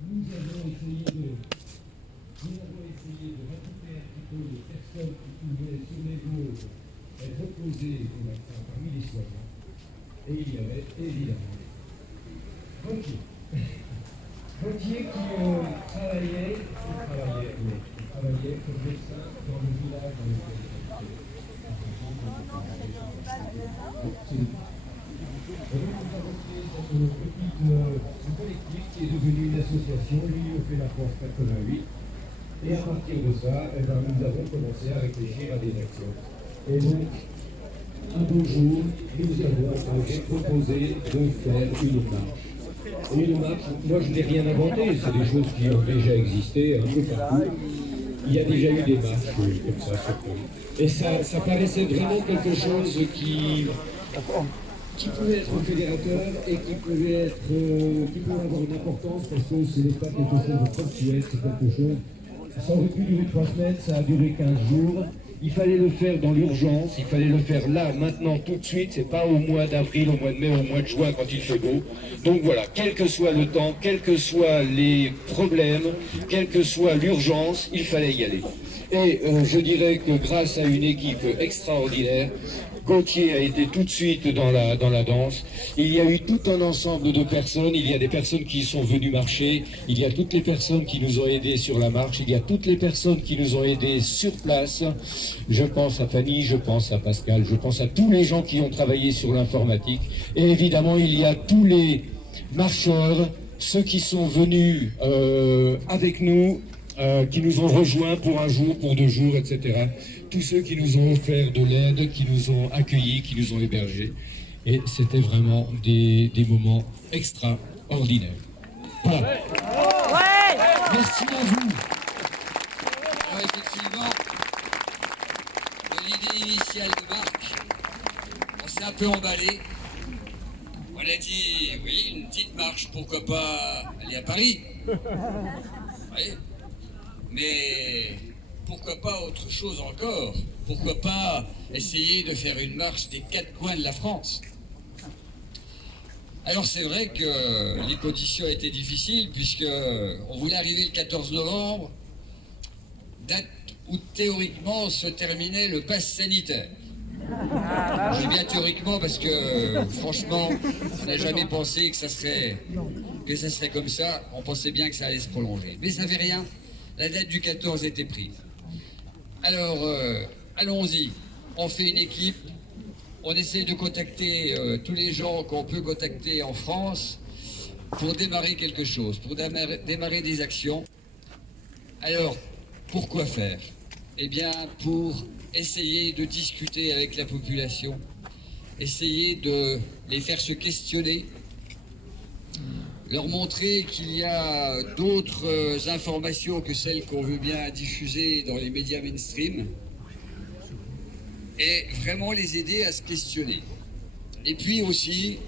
nous avons essayé de, nous avons essayé de recruter un petit peu les personnes qui pouvaient sur les Vosges être opposées au vaccin parmi les soignants. Et il y avait évidemment Gauthier. Gauthier qui travaillait comme médecin dans le village dans lequel il habitait. Et donc nous avons créé ce collectif qui est devenu une association, l'Union fait la France 88. Et à partir de ça, eh ben, nous avons commencé à réfléchir à des actions. Et donc, un beau jour, nous avons proposé de faire une marche. Une marche, moi je n'ai rien inventé, c'est des choses qui ont déjà existé un peu partout. Il y a déjà eu des marches comme ça sur Paris. Et ça paraissait vraiment quelque chose qui pouvait être fédérateur et qui pouvait avoir une importance parce que ce n'est pas quelque chose de ponctuel, c'est quelque chose. Ça aurait pu durer 3 semaines, ça a duré 15 jours. Il fallait le faire dans l'urgence, il fallait le faire là, maintenant, tout de suite. C'est pas au mois d'avril, au mois de mai, au mois de juin quand il fait beau. Donc voilà, quel que soit le temps, quels que soient les problèmes, quelle que soit l'urgence, il fallait y aller. Et je dirais que grâce à une équipe extraordinaire, Gauthier a été tout de suite dans la danse. Il y a eu tout un ensemble de personnes. Il y a des personnes qui sont venues marcher. Il y a toutes les personnes qui nous ont aidés sur la marche. Il y a toutes les personnes qui nous ont aidés sur place. Je pense à Fanny, je pense à Pascal, je pense à tous les gens qui ont travaillé sur l'informatique. Et évidemment, il y a tous les marcheurs, ceux qui sont venus avec nous, qui nous ont rejoints pour un jour, pour 2 jours, etc. Tous ceux qui nous ont offert de l'aide, qui nous ont accueillis, qui nous ont hébergés. Et c'était vraiment des moments extraordinaires. Voilà. Ouais. Merci à vous. Alors effectivement, dans l'idée initiale de Marc, on s'est un peu emballé. On a dit, oui, une petite marche, pourquoi pas aller à Paris. Oui. Mais pourquoi pas autre chose encore? Pourquoi pas essayer de faire une marche des 4 coins de la France? Alors c'est vrai que les conditions étaient difficiles puisque on voulait arriver le 14 novembre, date où théoriquement se terminait le pass sanitaire. Je dis bien théoriquement parce que franchement, on n'a jamais pensé que ça serait comme ça. On pensait bien que ça allait se prolonger. Mais ça fait rien. La date du 14 était prise. Alors, allons-y. On fait une équipe. On essaie de contacter tous les gens qu'on peut contacter en France pour démarrer quelque chose, pour démarrer des actions. Alors, pourquoi faire? Eh bien, pour essayer de discuter avec la population, essayer de les faire se questionner, leur montrer qu'il y a d'autres informations que celles qu'on veut bien diffuser dans les médias mainstream, et vraiment les aider à se questionner. Et puis aussi,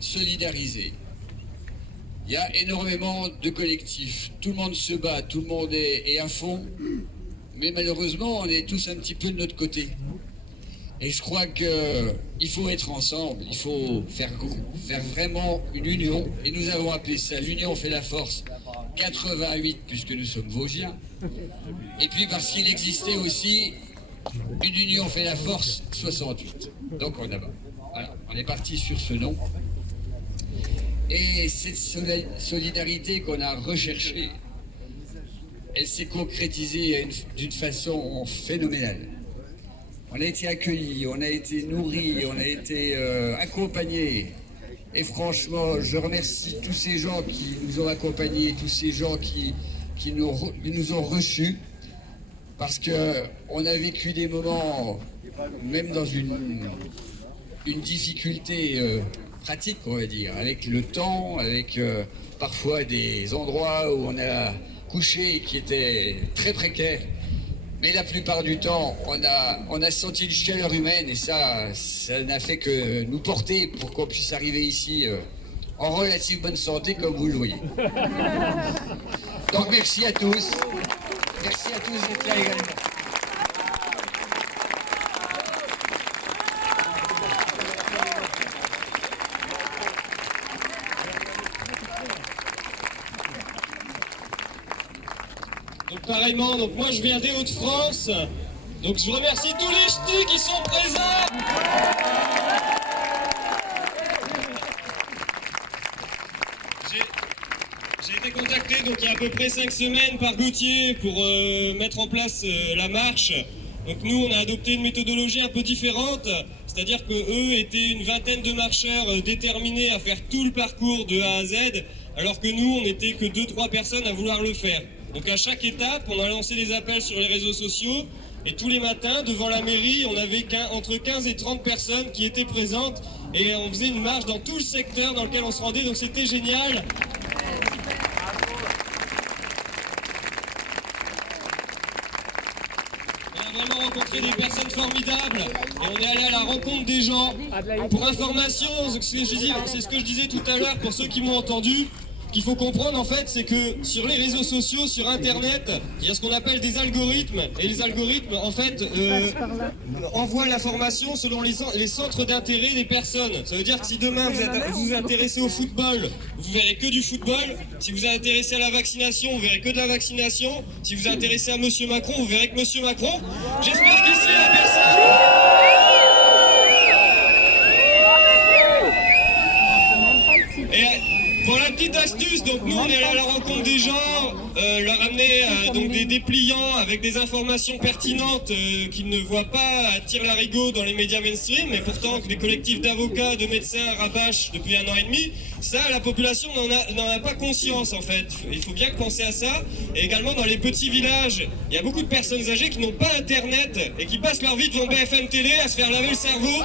solidariser. Il y a énormément de collectifs, tout le monde se bat, tout le monde est à fond, mais malheureusement, on est tous un petit peu de notre côté. Et je crois qu'il faut être ensemble, il faut faire vraiment une union. Et nous avons appelé ça l'Union fait la force 88, puisque nous sommes Vosgiens. Et puis parce qu'il existait aussi une Union fait la force 68. Donc voilà, on est parti sur ce nom. Et cette solidarité qu'on a recherchée, elle s'est concrétisée d'une façon phénoménale. On a été accueillis, on a été nourris, on a été accompagnés. Et franchement, je remercie tous ces gens qui nous ont accompagnés, tous ces gens qui nous ont reçus. Parce qu'on a vécu des moments, même dans une difficulté pratique, on va dire, avec le temps, avec parfois des endroits où on a couché qui étaient très précaires. Mais la plupart du temps, on a senti une chaleur humaine et ça n'a fait que nous porter pour qu'on puisse arriver ici en relative bonne santé, comme vous le voyez. Donc merci à tous. Merci à tous d'être là également. Donc pareillement, donc moi je viens des Hauts-de-France. Donc je remercie tous les ch'tis qui sont présents. J'ai été contacté donc il y a à peu près 5 semaines par Gauthier pour mettre en place la marche. Donc nous on a adopté une méthodologie un peu différente, c'est-à-dire que eux étaient une vingtaine de marcheurs déterminés à faire tout le parcours de A à Z, alors que nous on n'était que 2-3 personnes à vouloir le faire. Donc à chaque étape on a lancé des appels sur les réseaux sociaux et tous les matins devant la mairie on avait entre 15 et 30 personnes qui étaient présentes et on faisait une marche dans tout le secteur dans lequel on se rendait, donc c'était génial. On a vraiment rencontré des personnes formidables et on est allé à la rencontre des gens. Pour information, c'est ce que je disais tout à l'heure pour ceux qui m'ont entendu. Qu'il faut comprendre en fait, c'est que sur les réseaux sociaux, sur internet, il y a ce qu'on appelle des algorithmes. Et les algorithmes en fait envoient l'information selon les centres d'intérêt des personnes. Ça veut dire que si demain vous vous intéressez au football, vous verrez que du football. Si vous vous intéressez à la vaccination, vous verrez que de la vaccination. Si vous vous intéressez à Monsieur Macron, vous verrez que Monsieur Macron. J'espère qu'ici la personne... Pour la petite astuce, donc nous on est allé à la rencontre des gens, leur amener donc des dépliants avec des informations pertinentes qu'ils ne voient pas à tire-larigot dans les médias mainstream, mais pourtant que des collectifs d'avocats, de médecins rabâchent depuis 1 an et demi. Ça, la population n'en a pas conscience en fait. Il faut bien penser à ça. Et également dans les petits villages, il y a beaucoup de personnes âgées qui n'ont pas internet et qui passent leur vie devant BFM Télé à se faire laver le cerveau.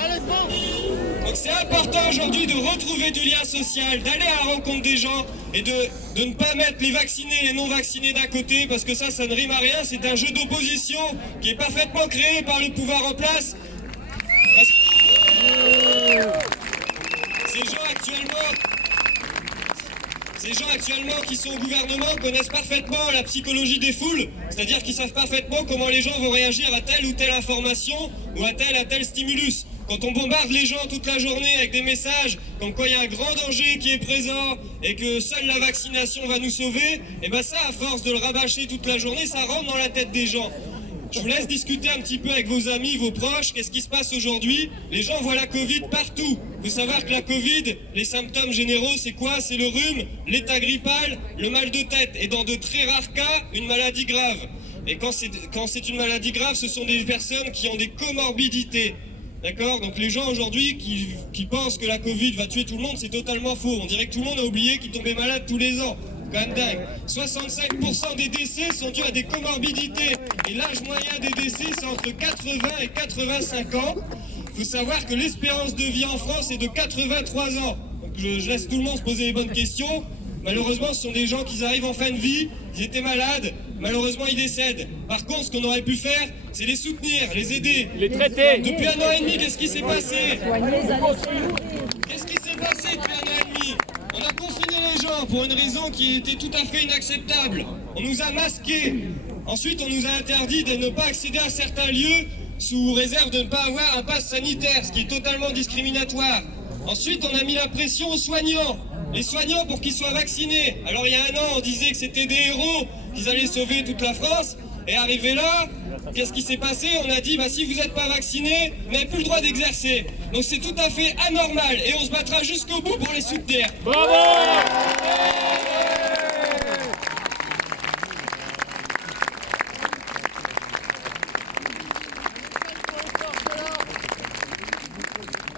Donc c'est important aujourd'hui de retrouver du lien social, d'aller à la rencontre des gens et de ne pas mettre les vaccinés et les non vaccinés d'un côté parce que ça ne rime à rien, c'est un jeu d'opposition qui est parfaitement créé par le pouvoir en place. Parce que ces gens actuellement qui sont au gouvernement connaissent parfaitement la psychologie des foules, c'est-à-dire qu'ils savent parfaitement comment les gens vont réagir à telle ou telle information ou à tel stimulus. Quand on bombarde les gens toute la journée avec des messages comme quoi il y a un grand danger qui est présent et que seule la vaccination va nous sauver, et ben ça, à force de le rabâcher toute la journée, ça rentre dans la tête des gens. Je vous laisse discuter un petit peu avec vos amis, vos proches, qu'est-ce qui se passe aujourd'hui? Les gens voient la Covid partout. Il faut savoir que la Covid, les symptômes généraux, c'est quoi? C'est le rhume, l'état grippal, le mal de tête et dans de très rares cas, une maladie grave. Et quand c'est une maladie grave, ce sont des personnes qui ont des comorbidités. D'accord? Donc les gens aujourd'hui qui pensent que la Covid va tuer tout le monde, c'est totalement faux. On dirait que tout le monde a oublié qu'ils tombaient malades tous les ans. C'est quand même dingue. 65% des décès sont dus à des comorbidités. Et l'âge moyen des décès, c'est entre 80 et 85 ans. Il faut savoir que l'espérance de vie en France est de 83 ans. Donc je laisse tout le monde se poser les bonnes questions. Malheureusement, ce sont des gens qui arrivent en fin de vie, ils étaient malades, malheureusement ils décèdent. Par contre, ce qu'on aurait pu faire, c'est les soutenir, les aider. Les traiter. Depuis 1 an et demi, qu'est-ce qui s'est passé? Qu'est-ce qui s'est passé depuis 1 an et demi? On a confiné les gens pour une raison qui était tout à fait inacceptable. On nous a masqués. Ensuite, on nous a interdit de ne pas accéder à certains lieux sous réserve de ne pas avoir un pass sanitaire, ce qui est totalement discriminatoire. Ensuite, on a mis la pression aux soignants. Les soignants pour qu'ils soient vaccinés. Alors il y a 1 an, on disait que c'était des héros, qu'ils allaient sauver toute la France. Et arrivé là, qu'est-ce qui s'est passé? On a dit, bah, si vous n'êtes pas vaccinés, vous n'avez plus le droit d'exercer. Donc c'est tout à fait anormal. Et on se battra jusqu'au bout pour les soutenir. Bravo!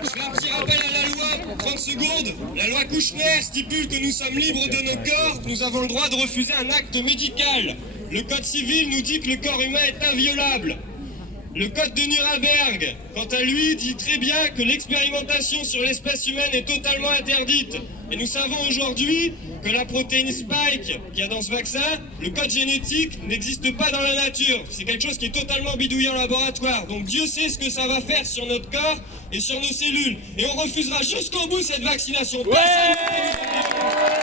Je fais un petit rappel à la loi, 30 secondes. La loi Kouchner stipule que nous sommes libres de nos corps, que nous avons le droit de refuser un acte médical. Le code civil nous dit que le corps humain est inviolable. Le code de Nuremberg, quant à lui, dit très bien que l'expérimentation sur l'espèce humaine est totalement interdite. Et nous savons aujourd'hui que la protéine Spike qu'il y a dans ce vaccin, le code génétique n'existe pas dans la nature. C'est quelque chose qui est totalement bidouillé en laboratoire. Donc Dieu sait ce que ça va faire sur notre corps et sur nos cellules. Et on refusera jusqu'au bout cette vaccination. Personne ne peut nous empêcher.